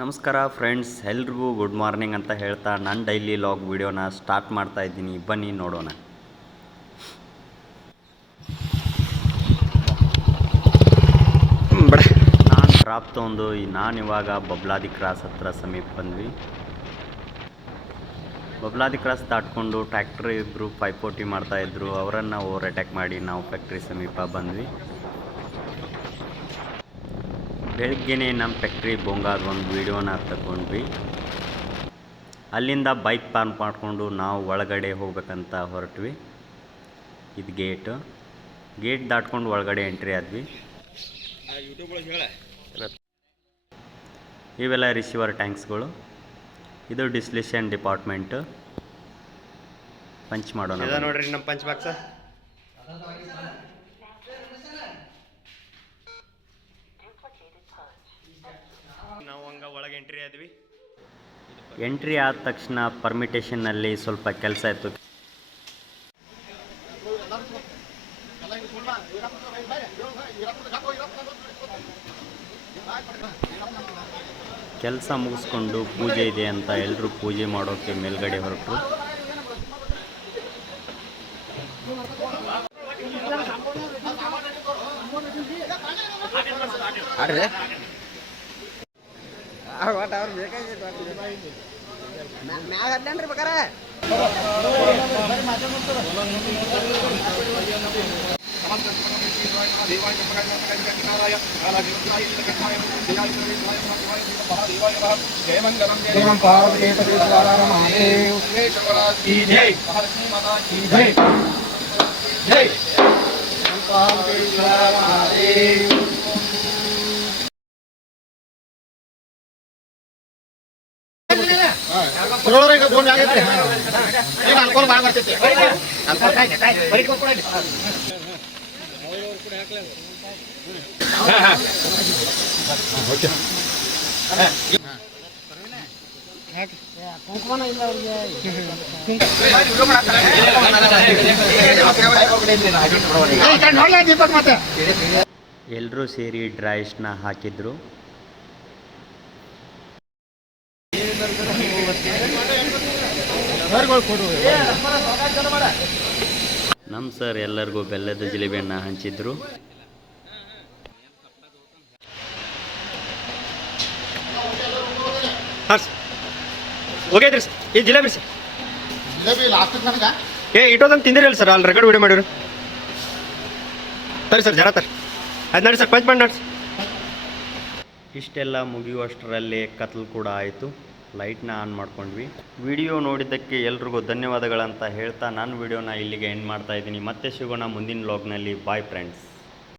ನಮಸ್ಕಾರ ಫ್ರೆಂಡ್ಸ್, ಎಲ್ರಿಗೂ good morning ಅಂತ ಹೇಳ್ತಾ ನಾನು ಡೈಲಿ ಲಾಗ್ ವಿಡಿಯೋನ ಸ್ಟಾರ್ಟ್ ಮಾಡ್ತಾ ಇದ್ದೀನಿ. ಬನ್ನಿ ನೋಡೋಣ. ನಾನು ಡ್ರಾಪ್ ತೊಗೊಂಡು ನಾನಿವಾಗ ಬಬ್ಲಾದಿ ಕ್ರಾಸ್ ಹತ್ರ ಸಮೀಪ ಬಂದ್ವಿ. ಬಬ್ಲಾದಿ ಕ್ರಾಸ್ ದಾಟ್ಕೊಂಡು ಟ್ರ್ಯಾಕ್ಟರ್ ಇಬ್ಬರು ಪೈಪೋಟಿ ಮಾಡ್ತಾಯಿದ್ರು. ಅವರನ್ನು ಓವರ್ ಅಟ್ಯಾಕ್ ಮಾಡಿ ನಾವು ಫ್ಯಾಕ್ಟ್ರಿ ಸಮೀಪ ಬಂದ್ವಿ. ಬೆಳಗ್ಗೆನೇ ನಮ್ಮ ಫ್ಯಾಕ್ಟ್ರಿ ಬೊಂಗಾದ ಒಂದು ವೀಡಿಯೋನ ತಗೊಂಡ್ವಿ. ಅಲ್ಲಿಂದ ಬೈಕ್ ಪಾರ್ಕ್ ಮಾಡಿಕೊಂಡು ನಾವು ಒಳಗಡೆ ಹೋಗ್ಬೇಕಂತ ಹೊರಟ್ವಿ. ಇದು ಗೇಟ್ ದಾಟ್ಕೊಂಡು ಒಳಗಡೆ ಎಂಟ್ರಿ ಆದ್ವಿ. ಇವೆಲ್ಲ ರಿಸೀವರ್ ಟ್ಯಾಂಕ್ಸ್ಗಳು. ಇದು ಡಿಸ್ಟಿಲೇಷನ್ ಡಿಪಾರ್ಟ್ಮೆಂಟ್. ಪಂಚ್ ಮಾಡೋಣ ನೋಡ್ರಿ ನಮ್ಮ ಪಂಚ್ ಬಾಕ್ಸ. ನಾವು ಹಂಗ ಒಳಗೆ ಎಂಟ್ರಿ ಆದ್ವಿ. ಎಂಟ್ರಿ ಆದ ತಕ್ಷಣ ಪರ್ಮಿಟೇಷನ್ನಲ್ಲಿ ಸ್ವಲ್ಪ ಕೆಲಸ ಇತ್ತು. ಕೆಲಸ ಮುಗಿಸ್ಕೊಂಡು ಪೂಜೆ ಇದೆ ಅಂತ ಎಲ್ಲರೂ ಪೂಜೆ ಮಾಡೋಕ್ಕೆ ಮೇಲ್ಗಡೆ ಹೊರಟರು. ಎಲ್ಲರೂ ಸೇರಿ ಡ್ರೈಸ್ನ ಹಾಕಿದ್ರು. ನಮ್ಮ ಸರ್ ಎಲ್ಲರಿಗೂ ಬೆಲ್ಲದ ಜಿಲೇಬಿಯನ್ನು ಹಂಚಿದ್ರು. ಹೋಗೈತ್ರಿ ಈ ಜಿಲೇಬಿ ಸರ್. ಇಟ್ಟೋದಂಗೆ ತಿಂದಿರಲ್ಲ ಸರ್, ಅಲ್ಲಿ ರೆಕಾರ್ಡ್ ವಿಡಿಯೋ ಮಾಡಿರು. ಸರಿ ಸರ್, ಜರ ತರ ಅದು ನೋಡಿ ಸರ್, ಪಂಚ್ ಮಾಡಿ ನೋಡಿ. ಇಷ್ಟೆಲ್ಲ ಮುಗಿಯುವಷ್ಟರಲ್ಲೇ ಕತ್ಲು ಕೂಡ ಆಯಿತು. ಲೈಟ್ನ ಆನ್ ಮಾಡ್ಕೊಂಡ್ವಿ. ವಿಡಿಯೋ ನೋಡಿದ್ದಕ್ಕೆ ಎಲ್ರಿಗೂ ಧನ್ಯವಾದಗಳಂತ ಹೇಳ್ತಾ ನಾನು ವಿಡಿಯೋನ ಇಲ್ಲಿಗೆ ಎಂಡ್ ಮಾಡ್ತಾ ಇದ್ದೀನಿ. ಮತ್ತೆ ಸಿಗೋಣ ಮುಂದಿನ ವ್ಲಾಗ್ನಲ್ಲಿ. Bye friends.